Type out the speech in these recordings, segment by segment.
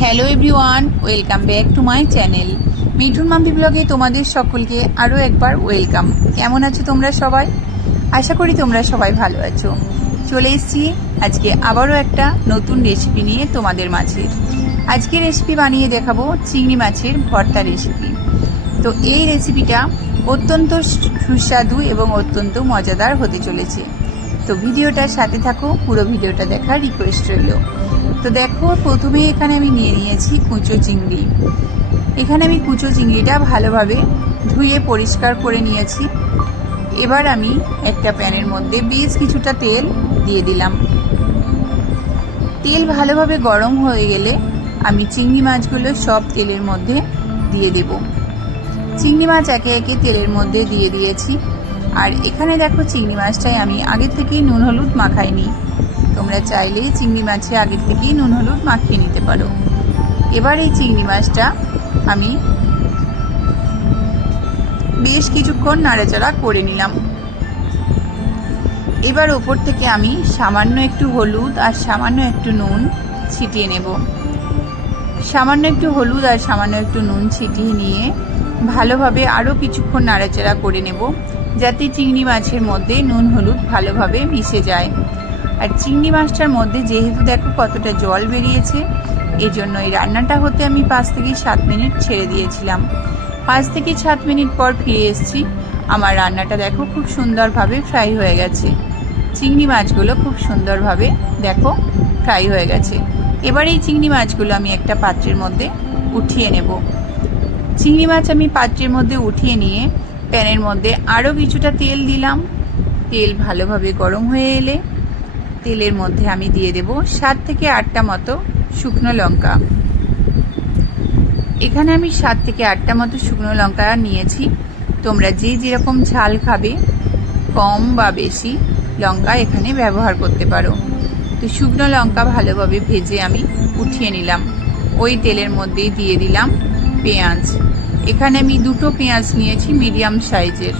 Hello everyone, welcome back to my channel Mithun Mampi ব্লগে তোমাদের সকলকে আরও একবার ওয়েলকাম। কেমন আছো তোমরা সবাই? আশা করি তোমরা সবাই ভালো আছো। চলে এসেছি আজকে আবারও একটা নতুন রেসিপি নিয়ে তোমাদের মাঝে। আজকে রেসিপি বানিয়ে দেখাবো চিংড়ি মাছের ভর্তা রেসিপি। তো এই রেসিপিটা অত্যন্ত সুস্বাদু এবং অত্যন্ত মজাদার হতে চলেছে। তো ভিডিওটার সাথে থাকো, পুরো ভিডিওটা দেখার রিকোয়েস্ট রইল। তো দেখো, প্রথমে এখানে আমি নিয়ে নিয়েছি কুচো চিংড়ি। এখানে আমি কুচো চিংড়িটা ভালোভাবে ধুয়ে পরিষ্কার করে নিয়েছি। এবার আমি একটা প্যানের মধ্যে বেশ কিছুটা তেল দিয়ে দিলাম। তেল ভালোভাবে গরম হয়ে গেলে আমি চিংড়ি মাছগুলো সব তেলের মধ্যে দিয়ে দেব। চিংড়ি মাছ একে একে তেলের মধ্যে দিয়ে দিয়েছি। আর এখানে দেখো, চিংড়ি মাছটাই আমি আগে থেকেই নুন হলুদ মাখাইনি। তোমরা চাইলে চিংড়ি মাছে আগে থেকেই নুন হলুদ মাখিয়ে নিতে পারো। এবার এই চিংড়ি মাছটা আমি বেশ কিছুক্ষণ নাড়াচাড়া করে নিলাম। এবার ওপর থেকে আমি সামান্য একটু হলুদ আর সামান্য একটু নুন ছিটিয়ে নেব। সামান্য একটু হলুদ আর সামান্য একটু নুন ছিটিয়ে নিয়ে ভালোভাবে আরও কিছুক্ষণ নাড়াচাড়া করে নেব, যাতে চিংড়ি মাছের মধ্যে নুন হলুদ ভালোভাবে মিশে যায়। আর চিংড়ি মাছটার মধ্যে যেহেতু দেখো কতটা জল বেরিয়েছে, এজন্য এই রান্নাটা হতে আমি 5 থেকে 7 মিনিট ছেড়ে দিয়েছিলাম। 5 থেকে 7 মিনিট পর ফিরে এসেছি। আমার রান্নাটা দেখো খুব সুন্দরভাবে ফ্রাই হয়ে গেছে। চিংড়ি মাছগুলো খুব সুন্দরভাবে দেখো ফ্রাই হয়ে গেছে। এবার এই চিংড়ি মাছগুলো আমি একটা পাত্রের মধ্যে উঠিয়ে নেব। চিংড়ি মাছ আমি পাত্রের মধ্যে উঠিয়ে নিয়ে প্যানের মধ্যে আরও কিছুটা তেল দিলাম। তেল ভালোভাবে গরম হয়ে এলে তেলের মধ্যে আমি দিয়ে দেব 7 থেকে 8টা মতো শুকনো লঙ্কা। এখানে আমি 7 থেকে 8টা মতো শুকনো লঙ্কা নিয়েছি। তোমরা যে যেরকম ঝাল খাবে, কম বা বেশি লঙ্কা এখানে ব্যবহার করতে পারো। তো শুকনো লঙ্কা ভালোভাবে ভেজে আমি উঠিয়ে নিলাম। ওই তেলের মধ্যেই দিয়ে দিলাম পেঁয়াজ। এখানে আমি 2টো পেঁয়াজ নিয়েছি মিডিয়াম সাইজের।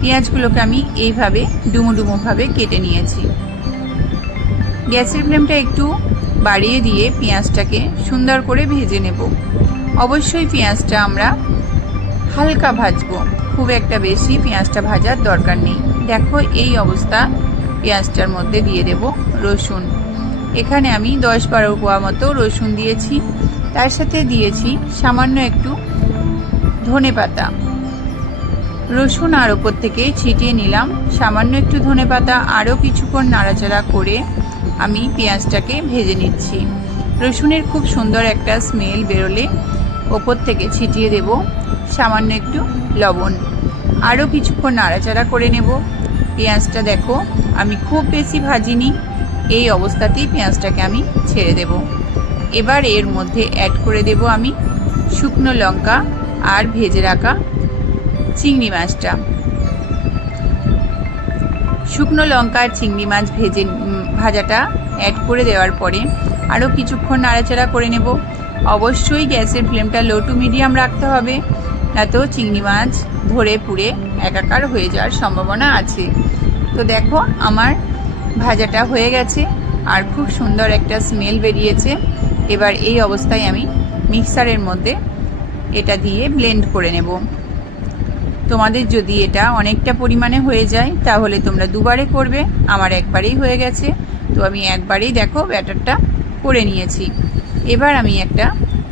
পেঁয়াজগুলোকে আমি এইভাবে ডুমো ডুমোভাবে কেটে নিয়েছি। গ্যাসের ফ্লেমটা একটু বাড়িয়ে দিয়ে পেঁয়াজটাকে সুন্দর করে ভেজে নেব। অবশ্যই পেঁয়াজটা আমরা হালকা ভাজবো, খুব একটা বেশি পেঁয়াজটা ভাজার দরকার নেই। দেখো, এই অবস্থা পেঁয়াজটার মধ্যে দিয়ে দেব রসুন। এখানে আমি 10-12 কোয়া মতো রসুন দিয়েছি। তার সাথে দিয়েছি সামান্য একটু ধনেপাতা। রসুন আর ওপর থেকে ছিটিয়ে নিলাম সামান্য একটু ধনেপাতা। আরও কিছুক্ষণ নাড়াচাড়া করে আমি পেঁয়াজটাকে ভেজে নিচ্ছি। রসুনের খুব সুন্দর একটা স্মেল বেরোলে ওপর থেকে ছিটিয়ে দেব সামান্য একটু লবণ। আরও কিছুক্ষণ নাড়াচাড়া করে নেব। পেঁয়াজটা দেখো আমি খুব বেশি ভাজিনি, এই অবস্থাতেই পেঁয়াজটাকে আমি ছেড়ে দেব। এবার এর মধ্যে অ্যাড করে দেব আমি শুকনো লঙ্কা আর ভেজে রাখা চিংড়ি মাছটা। শুকনো লঙ্কা আর চিংড়ি মাছ ভাজাটা অ্যাড করে দেওয়ার পরে আরও কিছুক্ষণ নাড়াচাড়া করে নেব। অবশ্যই গ্যাসের ফ্লেমটা লো টু মিডিয়াম রাখতে হবে, না তো চিংড়ি মাছ ধরে পুড়ে একাকার হয়ে যাওয়ার সম্ভাবনা আছে। তো দেখো, আমার ভাজাটা হয়ে গেছে আর খুব সুন্দর একটা স্মেল বেরিয়েছে। এবার এই অবস্থায় আমি মিক্সারের মধ্যে এটা দিয়ে ব্লেন্ড করে নেব। তোমাদের যদি এটা অনেকটা পরিমাণে হয়ে যায় তাহলে তোমরা দুবারে করবে। আমার একবারেই হয়ে গেছে, তো আমি একবারেই দেখো ব্যাটারটা করে নিয়েছি। এবার আমি একটা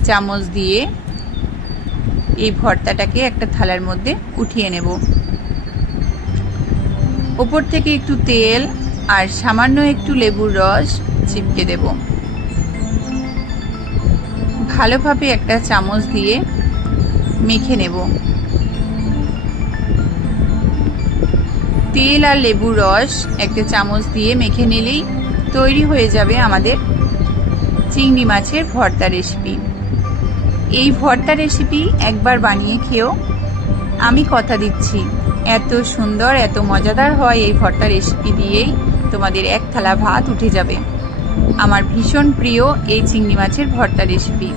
চামচ দিয়ে এই ভর্তাটাকে একটা থালার মধ্যে উঠিয়ে নেব। ওপর থেকে একটু তেল আর সামান্য একটু লেবুর রস চিপকে দেব। ভালোভাবে একটা চামচ দিয়ে মেখে নেব। তেল আর লেবুর রস একটা চামচ দিয়ে মেখে নিলেই তৈরি হয়ে যাবে আমাদের চিংড়ি মাছের ভর্তা রেসিপি। এই ভর্তা রেসিপি একবার বানিয়ে খেও, আমি কথা দিচ্ছি এত সুন্দর এত মজাদার হয় এই ভর্তা রেসিপি দিয়েই তোমাদের এক থালা ভাত উঠে যাবে। আমার ভীষণ প্রিয় এই চিংড়ি মাছের ভর্তা রেসিপি।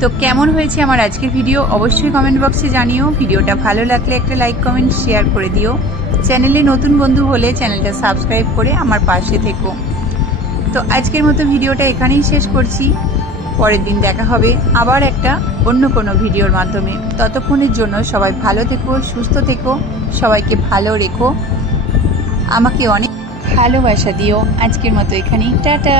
তো কেমন হয়েছে আমার আজকের ভিডিও অবশ্যই কমেন্ট বক্সে জানিও। ভিডিওটা ভালো লাগলে একটা লাইক কমেন্ট শেয়ার করে দিও। চ্যানেলে নতুন বন্ধু হলে চ্যানেলটা সাবস্ক্রাইব করে আমার পাশে থেকো। তো আজকের মতো ভিডিওটা এখানেই শেষ করছি। পরের দিন দেখা হবে আবার একটা অন্য কোনো ভিডিওর মাধ্যমে। ততক্ষণের জন্য সবাই ভালো থেকো, সুস্থ থেকো, সবাইকে ভালো রেখো, আমাকে অনেক ভালোবাসা দিও। আজকের মতো এখানেই টাটা।